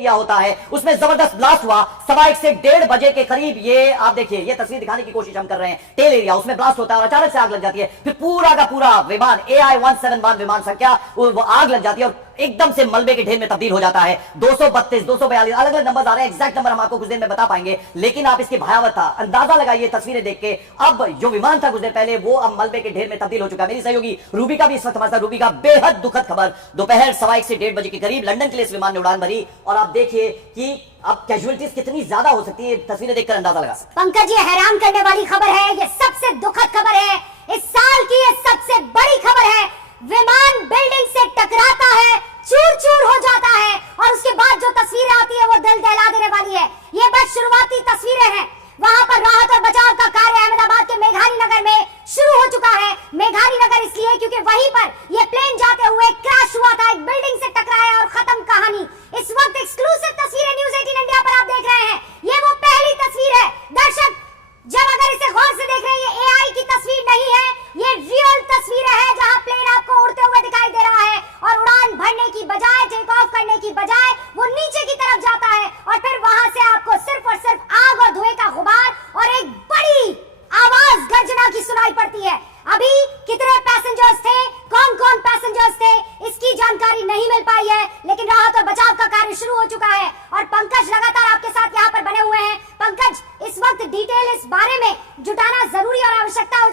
Area होता है उसमें जबरदस्त ब्लास्ट हुआ 1:15 से 1:30 बजे के करीब। ये आप देखिए, ये तस्वीर दिखाने की कोशिश हम कर रहे हैं, टेल एरिया उसमें ब्लास्ट होता है और अचानक से आग लग जाती है। फिर पूरा का पूरा विमान AI-171 विमान संख्या वो आग लग जाती है और एकदम से मलबे के ढेर में तब्दील हो जाता है। 232, 242 अलग अलग नंबर आ रहे हैं, एग्जैक्ट नंबर हम आपको कुछ देर में बता पाएंगे, लेकिन आप इसकी भयावहता अंदाजा लगाइए तस्वीरें देख के। अब जो विमान था कुछ देर पहले वो अब मलबे के ढेर में तब्दील हो चुका है। मेरी सहयोगी रूबी का भी इस वक्त हमारे साथ, रूबी का बेहद दुखद खबर, दोपहर 1:15 से 1:30 बजे के करीब लंदन के लिए इस विमान ने उड़ान भरी और आप देखिए कि अब कैजुअलिटीज कितनी ज्यादा हो सकती है, तस्वीरें देखकर अंदाजा लगा सकते। पंकज, ये हैरान करने वाली खबर है, ये सबसे दुखद खबर है, इस साल की ये सबसे बड़ी खबर है। विमान बिल्डिंग से टकराता है, चूर चूर हो जाता है और उसके बाद जो तस्वीरें आती है वो दिल दहला देने वाली है। ये बस शुरुआती तस्वीरें हैं। वहां पर राहत और बचाव का कार्य अहमदाबाद के मेघानी नगर में शुरू हो चुका है। मेघानी नगर इसलिए क्योंकि वहीं पर ये प्लेन जाते हुए क्रैश हुआ था, एक बिल्डिंग से टकराया और खत्म कहानी। इस वक्त एक्सक्लूसिव तस्वीरें न्यूज़ 18 इंडिया पर आप देख रहे हैं। ये वो पहली तस्वीर है दर्शक, जब अगर इसे गौर से देख रहे हैं, ये AI की तस्वीर नहीं है, ये रियल तस्वीरें हैं जहां प्लेन आपको उड़ते हुए दिखाई दे रहा है और उड़ान भरने की बजाय, टेक ऑफ करने की बजाय वो नीचे की तरफ जाता है और फिर वहां से आपको सिर्फ और सिर्फ आग और धुएं का गुबार और एक बड़ी आवाज गर्जना की सुनाई पड़ती है। अभी कितने पैसेंजर्स थे, कौन कौन पैसेंजर्स थे, इसकी जानकारी नहीं मिल पाई है, लेकिन राहत और बचाव का कार्य शुरू हो चुका है और पंकज लगातार आपके साथ यहाँ पर बने हुए हैं। पंकज, इस वक्त डिटेल इस बारे में जुटाना जरूरी और आवश्यकता हो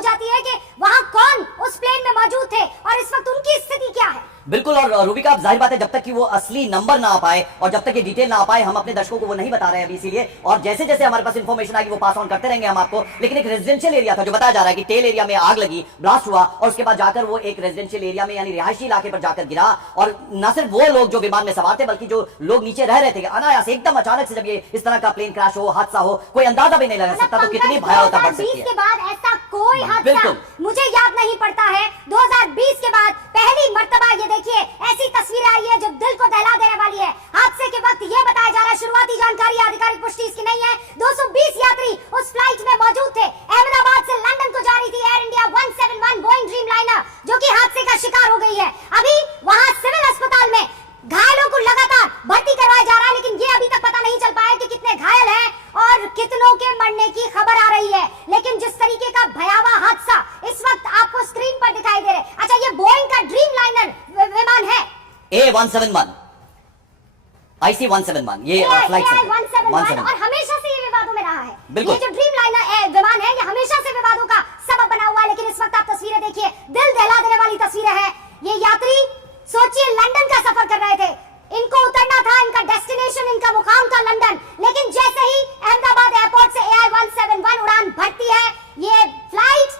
जाती है कि वहाँ कौन उस प्लेन में मौजूद थे और इस वक्त उनकी स्थिति क्या है। बिल्कुल, और रूबी का जाहिर बात है जब तक कि वो असली नंबर ना आ पाए और जब तक ये डिटेल ना आ पाए हम अपने दर्शकों को वो नहीं बता रहे हैं अभी, इसीलिए और जैसे जैसे हमारे पास इंफॉर्मेशन आएगी वो पास ऑन करते रहेंगे हम आपको। लेकिन एक रेजिडेंशियल एरिया था जो बताया जा रहा है कि टेल एरिया में आग लगी, ब्लास्ट हुआ और उसके बाद जाकर वो एक रेजिडेंशियल एरिया में यानी रिहायशी इलाके पर जाकर गिरा और न सिर्फ वो लोग जो विमान में सवार थे बल्कि जो लोग नीचे रह रहे थे, अनायास एकदम अचानक से जब ये इस तरह का प्लेन क्रैश हो, हादसा हो, कोई अंदाजा भी नहीं लगा सकता तो कितनी भयावहता बढ़ सकती है। के बाद ऐसा कोई हादसा मुझे याद नहीं पड़ता है। 2020 के बाद पहली मर्तबा ये देखिए ऐसी तस्वीर आई है जो दिल को दहला देने वाली है। हादसे के वक्त ये बताया जा रहा है, शुरुआती जानकारी आधिकारिक पुष्टि इसकी नहीं है, 220 यात्री उस फ्लाइट में मौजूद थे। अहमदाबाद से लंदन को जा रही थी एयर इंडिया 171 बोइंग ड्रीमलाइनर जो कि हादसे का शिकार हो गई है। अभी वहां सिविल अस्पताल में घायलों को लगातार भर्ती करवाया जा रहा है, लेकिन ये अभी तक पता नहीं चल पाया कि कितने घायल हैं और कितनों के मरने की खबर आ रही है। लेकिन जिस तरीके का भयावह हादसा इस वक्त आपको स्क्रीन पर दिखाई दे रहे, अच्छा ये बोइंग का ड्रीमलाइनर विमान है A171 IC-171 ये फ्लाइट AI-171 और हमेशा से ये विवादों में रहा है। ये जो ड्रीमलाइनर विमान है ये हमेशा से विवादों का सबब बना हुआ है। लेकिन इस वक्त आप तस्वीरें देखिए, दिल दहला देने वाली तस्वीरें हैं। ये यात्री सोचिए लंदन का सफर कर रहे थे, इनको उतरना था, इनका डेस्टिनेशन, इनका मुकाम था लंदन, लेकिन जैसे ही अहमदाबाद एयरपोर्ट से AI-171 उड़ान भरती है, ये फ्लाइट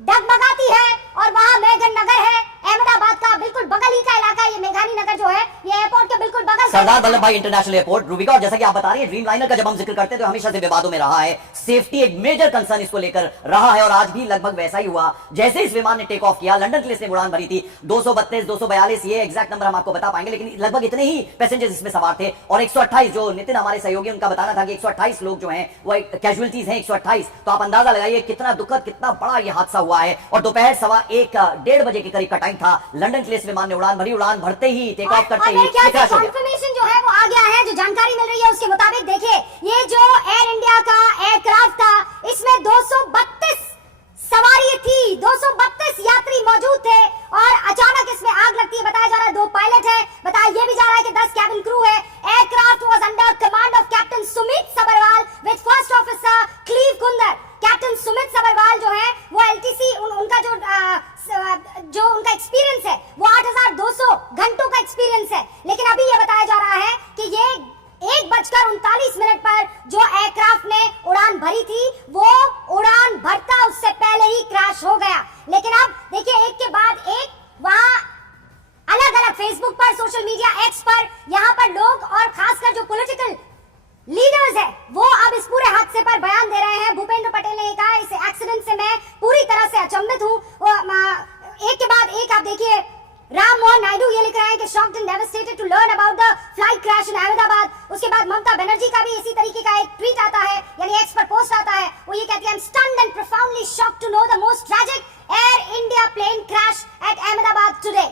डगमगाती है और वहां मेघन नगर है, अहमदाबाद का बिल्कुल बगल ही का इलाका है। ये मेघानी नगर जो है ये एयरपोर्ट के बिल्कुल बगल, सरदार वल्लभ भाई इंटरनेशनल एयरपोर्ट रूबिका। और जैसा कि आप बता रही है ड्रीमलाइनर का जब हम जिक्र करते हैं तो हमेशा से विवादों में रहा है, सेफ्टी एक मेजर कंसर्न इसको लेकर रहा है और आज भी लगभग वैसा ही हुआ। जैसे इस विमान ने टेक ऑफ किया, लंदन के लिए इसने उड़ान भरी थी, 232, 242 ये एग्जैक्ट नंबर हम आपको बता पाएंगे, लेकिन लगभग इतने ही पैसेंजर्स इसमें सवार थे और 128 जो नितिन हमारे सहयोगी उनका बताना था कि 128 लोग जो हैं वो कैजुअलिटीज हैं 128। तो आप अंदाजा लगाइए कितना दुखद, कितना बड़ा ये हादसा हुआ है। और दोपहर 1:15 बजे के करीब का टाइम था, लंदन के लिए इस विमान ने उड़ान भरी, उड़ान भरते ही टेक ऑफ करते ही कंफर्मेशन जो है वो आ गया है, जो जानकारी मिल रही है उसके मुताबिक देखिए ये जो एयर इंडिया का एयरक्राफ्ट था इसमें 232 सवारी थी, 232 यात्री मौजूद थे और अचानक इसमें आग लगती है। बताया जा रहा है 2 पायलट है, बताया ये भी जा रहा है कि 10 कैबिन क्रू है। Aircraft was under command of captain Sumit Sabharwal with first officer Clive Kunder. Captain Sumit Sabharwal जो है वो LTC उनका जो उनका एक्सपीरियंस है वो 8200 घंटों का एक्सपीरियंस है। लेकिन अभी ये बताया जा रहा है कि ये 1:39 पर जो एयरक्राफ्ट ने उड़ान भरी थी वो उड़ान भरता उससे पहले ही क्रैश हो गया। लेकिन अब देखिए एक के बाद एक वहां अलग अलग फेसबुक पर, सोशल मीडिया एक्स पर, यहाँ पर लोग और खासकर जो पॉलिटिकल लीडर्स है वो अब इस पूरे हादसे पर बयान दे रहे हैं। भूपेंद्र पटेल ने कहा इस एक्सीडेंट से मैं पूरी तरह से अचंभित हूँ। एक के बाद एक आप देखिए, राम मोहन नायडू ये लिख रहे हैं कि shocked and devastated to learn about the flight crash in Ahmedabad. उसके बाद ममता बनर्जी का भी इसी तरीके का एक ट्वीट आता है, यानी एक्स पर पोस्ट आता है, वो ये कहती है, I am stunned and profoundly shocked to know the most tragic Air India plane crash at Ahmedabad today.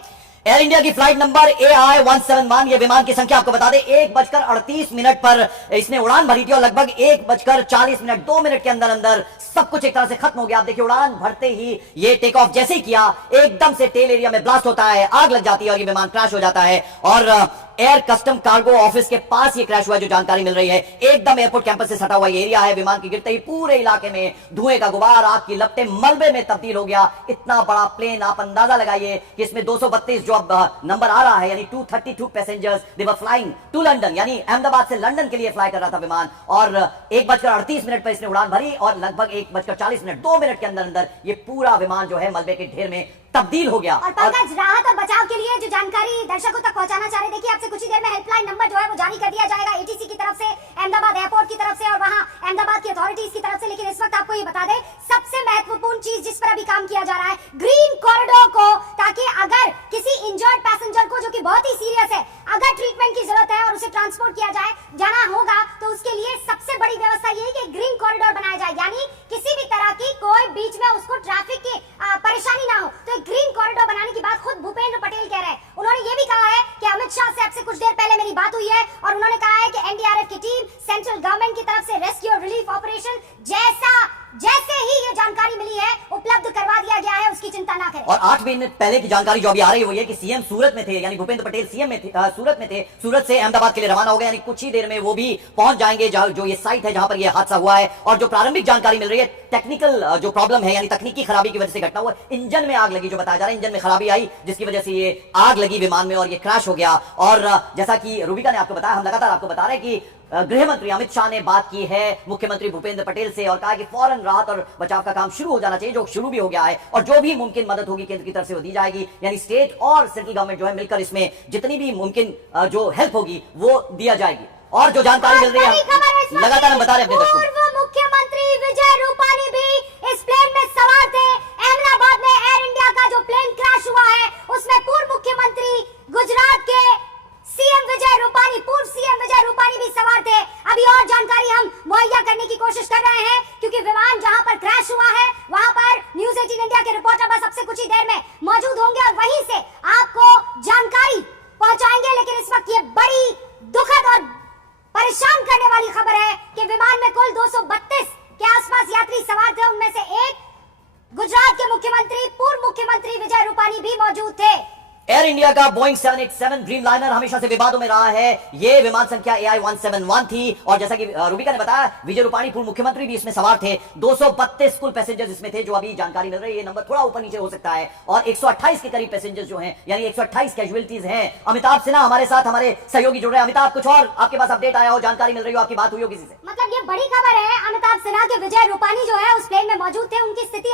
Air India की फ्लाइट नंबर AI-171, ये विमान की संख्या आपको बता दें 1:38 पर इसने उड़ान भरी थी और लगभग 1:40 2 मिनट के अंदर अंदर सब कुछ एक तरह से खत्म हो गया। आप देखिए उड़ान भरते ही ये टेक ऑफ जैसे ही किया एकदम से टेल एरिया में ब्लास्ट होता है, आग लग जाती है और ये विमान क्रैश हो जाता है। और एयर कस्टम कार्गो ऑफिस के पास ये क्रैश हुआ, जो जानकारी मिल रही है। एकदम एयरपोर्ट कैंपस से सटा हुआ ये एरिया है। विमान की गिरते ही पूरे इलाके में धुएं का गुबार, आग की लपटें मलबे में तब्दील हो गया। इतना बड़ा प्लेन, आप अंदाजा लगाइए कि इसमें 232 जो अब नंबर आ रहा है, यानी 232 passengers they were flying to London, यानी अहमदाबाद से लंदन के लिए फ्लाई कर रहा था विमान। और 1:38 पर इसने उड़ान भरी और लगभग 1:40 2 मिनट के अंदर अंदर ये पूरा विमान जो है मलबे के ढेर में तब्दील हो गया। और पंकज, राहत और बचाव के लिए जो जानकारी दर्शकों तक पहुंचाना चाह रहे, देखिए आपसे कुछ ही देर में हेल्पलाइन नंबर जो है वो जारी कर दिया जाएगा एटीसी की तरफ से, अहमदाबाद एयरपोर्ट की तरफ से और वहां अहमदाबाद की अथॉरिटीज की तरफ से। लेकिन इस वक्त आपको ये बता दें सबसे महत्वपूर्ण चीज जिस पर अभी काम किया जा रहा है, ग्रीन कॉरिडोर को, ताकि अगर किसी इंजर्ड पैसेंजर को जो कि बहुत ही सीरियस है, अगर ट्रीटमेंट की जरूरत है और उसे ट्रांसपोर्ट किया जाए जाना होगा, तो उसके लिए सबसे बड़ी व्यवस्था ये है कि ग्रीन कॉरिडोर बनाया जाए, यानी किसी भी तरह की कोई बीच में उसको ट्रैफिक की परेशानी ना हो। तो एक ग्रीन कॉरिडोर बनाने की बात खुद भूपेंद्र पटेल कह रहे हैं। उन्होंने ये भी कहा है कि अमित शाह से आपसे कुछ देर पहले मेरी बात हुई है और उन्होंने कहा है कि एनडीआरएफ की टीम सेंट्रल गवर्नमेंट की तरफ से रेस्क्यू और रिलीफ ऑपरेशन जैसे ही ये जानकारी मिली है उपलब्ध करवा दिया गया है, उसकी चिंता ना करें। और 8 मिनट पहले की जानकारी जो अभी आ रही है वो ये कि सीएम सूरत में थे, यानी भूपेंद्र पटेल सीएम में थे, सूरत में थे। सूरत से अहमदाबाद के लिए रवाना हो गए, यानी कुछ ही देर में वो भी पहुंच जाएंगे जो ये साइट है जहां पर ये हादसा हुआ है। और जो प्रारंभिक जानकारी मिल रही है, टेक्निकल जो प्रॉब्लम है, यानी तकनीकी खराबी की वजह से घटना हुआ, इंजन में आग लगी जो बताया जा रहा है, इंजन में खराबी आई जिसकी वजह से ये आग लगी विमान में और ये क्रैश हो गया। और जैसा कि रूबिका ने आपको बताया, हम लगातार आपको बता रहे हैं कि गृह मंत्री अमित शाह ने बात की है मुख्यमंत्री भूपेंद्र पटेल से और कहा कि फौरन राहत और बचाव का काम शुरू हो जाना चाहिए, जो शुरू भी हो गया है। और जो भी मुमकिन मदद होगी केंद्र की तरफ से वो दी जाएगी, यानी स्टेट और सेंट्रल गवर्नमेंट जो है मिलकर इसमें जितनी भी मुमकिन जो हेल्प होगी वो दिया जाएगी। और जो जानकारी मिल रही है लगातार हम बता रहे हैं अपने दर्शकों, पूर्व मुख्यमंत्री विजय रूपाणी भी इस प्लेन में सवार थे। अहमदाबाद में एयर इंडिया का जो प्लेन क्रैश हुआ है उसमें पूर्व मुख्यमंत्री गुजरात के सीएम विजय रूपाणी, पूर्व सीएम विजय रूपाणी भी सवार थे। अभी और जानकारी हम मुहैया करने की कोशिश कर रहे हैं क्योंकि विमान जहां पर क्रैश हुआ है वहां पर न्यूज 18 इंडिया के रिपोर्टर बस अब से कुछ ही देर में मौजूद होंगे और वहीं से आपको जानकारी पहुंचाएंगे। लेकिन इस वक्त ये बड़ी दुखद और परेशान करने वाली खबर है कि विमान में कुल 232 के आसपास यात्री सवार थे, उनमें से एक गुजरात के मुख्यमंत्री, पूर्व मुख्यमंत्री विजय रूपाणी भी मौजूद थे। एयर इंडिया का बोइंग 787 ड्रीम लाइनर हमेशा से विवादों में रहा है। ये विमान संख्या AI-171 थी और जैसा कि रूबिका ने बताया, विजय रूपाणी पूर्व मुख्यमंत्री भी इसमें सवार थे। 232 कुल पैसेंजर्स इसमें थे, जो अभी जानकारी मिल रही है ये नंबर थोड़ा ऊपर नीचे हो सकता है। और 128 के करीब पैसेंजर्स जो हैं, यानी 128 कैजुअलिटीज हैं। अमिताभ सिन्हा हमारे साथ, हमारे सहयोगी जुड़ रहे हैं। अमिताभ, कुछ और आपके पास अपडेट आया हो, जानकारी मिल रही हो, आपकी बात हुई हो किसी से? मतलब ये बड़ी खबर है, अमिताभ सिन्हा के विजय रूपाणी जो है उस प्लेन में मौजूद थे, उनकी स्थिति